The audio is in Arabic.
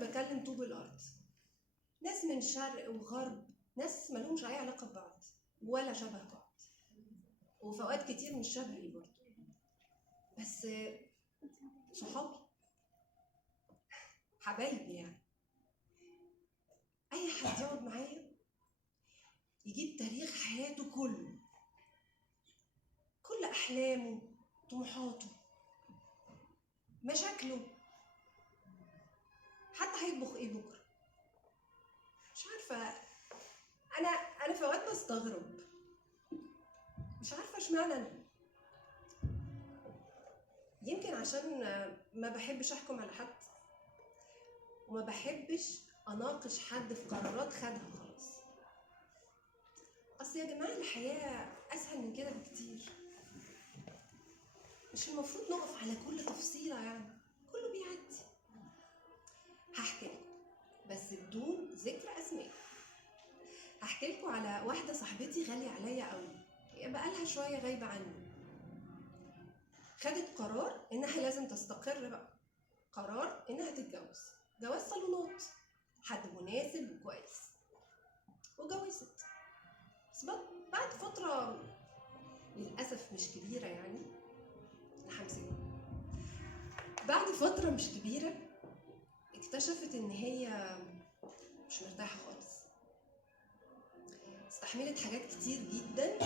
بكلم طوب الارض، ناس من شرق وغرب، ناس مالهمش اي علاقه ببعض ولا شبه بعض، وفي اوقات كتير مش شبهي برضه، بس صحابي حبايبي يعني. اي حد يقعد معايا يجيب تاريخ حياته كله، كل احلامه، طموحاته، مشاكله، حتى هيطبخ ايه بكره. مش عارفه، انا في اوقات بستغرب، مش عارفه اشمعنى انا. يمكن عشان ما بحبش احكم على حد، وما بحبش اناقش حد في قرارات خدها خلاص. اصل يا جماعه الحياه اسهل من كده بكتير، مش المفروض نقف على كل تفصيله يعني، كله بيعدي. هحكي لكم بس بدون ذكر اسماء. هحكي لكم على واحده صاحبتي غاليه عليا قوي، هي بقالها شويه غايبه عني. خدت قرار انها لازم تستقر بقى، قرار انها تتجوز، جواز صالونات، حد مناسب وكويس، وجوزت. بس بعد فتره للاسف مش كبيره يعني، همسكها. بعد فتره مش كبيره اكتشفت ان هي مش مرتاحه خالص، استحملت حاجات كتير جدا